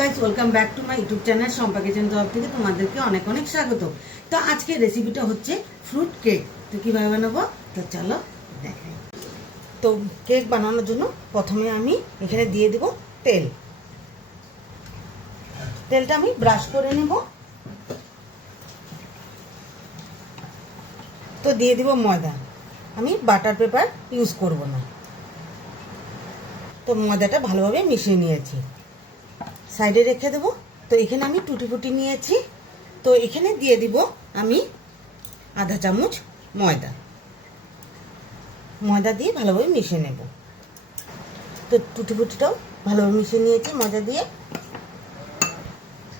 Guys, welcome back to my YouTube channel Shampa kitchen তরফ থেকে তোমাদেরকে অনেক অনেক স্বাগত। তো আজকে রেসিপিটা হচ্ছে ফ্রুট কেক। তো কীভাবে বানাবো তো চলো দেখাই। তো কেক বানানোর জন্য প্রথমে আমি এখানে দিয়ে দেব তেল। তেলটা আমি ব্রাশ করে নেব। তো দিয়ে দিব ময়দা। আমি বাটার পেপার ইউজ করব না। তো ময়দাটা ভালোভাবে মিশিয়ে নিয়েছি, সাইডে রেখে দেব। তো এখানে আমি টুটি ফুটি নিয়েছি। তো এখানে দিয়ে দিব আমি আধা চামচ ময়দা দিয়ে ভালোভাবে মিশিয়ে নেব। তো টুটি ফুটিটাও ভালোভাবে মিশিয়ে নিয়েছি ময়দা দিয়ে।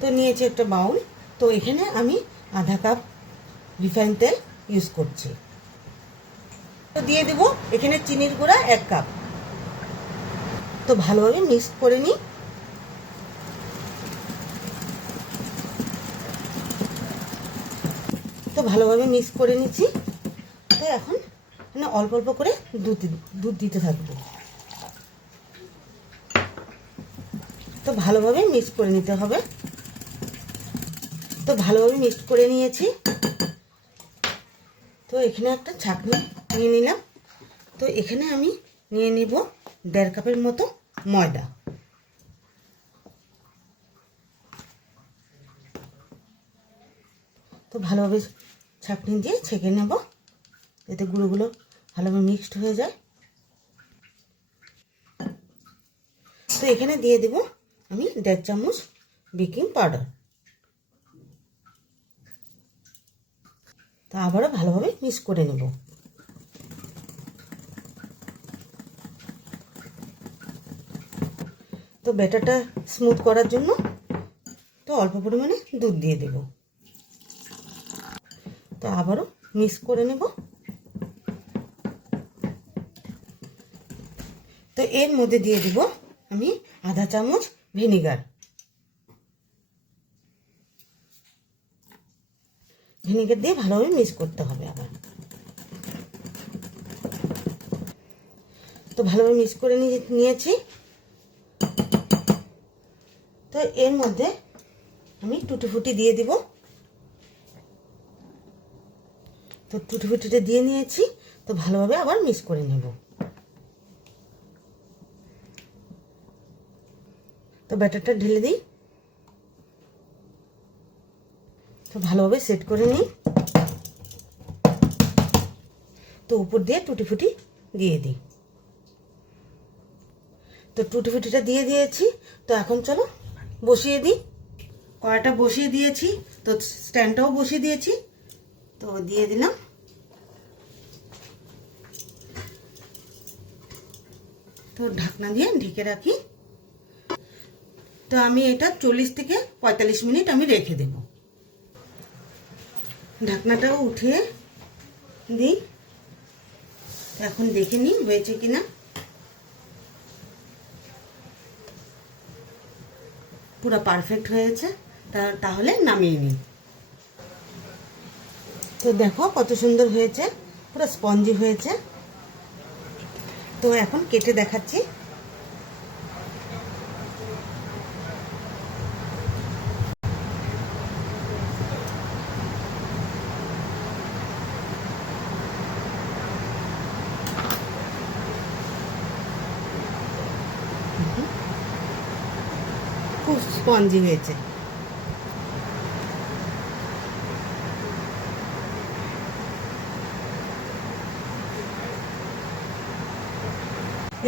তো নিয়েছি একটা বাউল। তো এখানে আমি আধা কাপ রিফাইন তেল ইউজ করছি। তো দিয়ে দেব এখানে চিনির গুঁড়া 1 কাপ। তো ভালোভাবে মিক্স করে নিই। তো ভালোভাবে মিক্স করে নিচ্ছি। তো এখন অল্প অল্প করে দুধ দিতে থাকবো। তো ভালোভাবে মিক্স করে নিতে হবে। তো ভালোভাবে মিক্স করে নিয়েছি। তো এখানে একটা ছাঁকনি নিয়ে নিলাম। তো এখানে আমি নিয়ে নেব 1.5 কাপের মতো ময়দা। তো ভালোভাবে ছাঁকনি দিয়ে ছেঁকে নেব, এতে গুঁড়োগুলো ভালোভাবে মিক্সড হয়ে যায়। তো এখানে দিয়ে দেব আমি 1.5 চামচ বেকিং পাউডার। তো আবারও ভালোভাবে মিক্স করে নেব। তো ব্যাটারটা স্মুথ করার জন্য তো অল্প পরিমাণে দুধ দিয়ে দেব। তো আবারও মিক্স করে নেব। তো এর মধ্যে দিয়ে দেব আমি আধা চামচ ভিনিগার। ভিনিগার দিয়ে ভালোভাবে মিক্স করতে হবে আবার। তো ভালোভাবে মিক্স করে নিয়েছি। তো এর মধ্যে আমি টুটি ফুটি দিয়ে দিব। তো টুটি ফুটিটা দিয়ে নিয়েছি। তো ভালোভাবে আবার মিক্স করে নেব। তো ব্যাটারটা ঢেলে দিই। তো ভালোভাবে সেট করে নিই। তো উপর দিয়ে টুটি ফুটি দিয়ে দিই। তো টুটি ফুটিটা দিয়ে দিয়েছি। তো এখন চলো বসিয়ে দিই। কড়াইটা বসিয়ে দিয়েছি। তো স্ট্যান্ডটাও বসিয়ে দিয়েছি। তো দিয়ে দিলাম। তো ঢাকনা দিয়ে ঢেকে রাখি। তো আমি এটা 40 থেকে 45 মিনিট আমি রেখে দেব। ঢাকনাটাও উঠিয়ে দিই। এখন দেখে নিই হয়েছে কিনা। পুরো পারফেক্ট হয়েছে। তাহলে নামিয়ে নিই। তো দেখো কত সুন্দর হয়েছে, পুরো স্পঞ্জি হয়েছে। তো এখন কেটে দেখাচ্ছি। খুব স্পঞ্জি হয়েছে।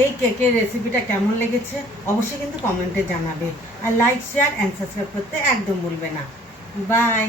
এই কেকের রেসিপিটা কেমন লেগেছে অবশ্যই কিন্তু কমেন্টে জানাবে। আর লাইক, শেয়ার অ্যান্ড সাবস্ক্রাইব করতে একদম ভুলবে না। বাই।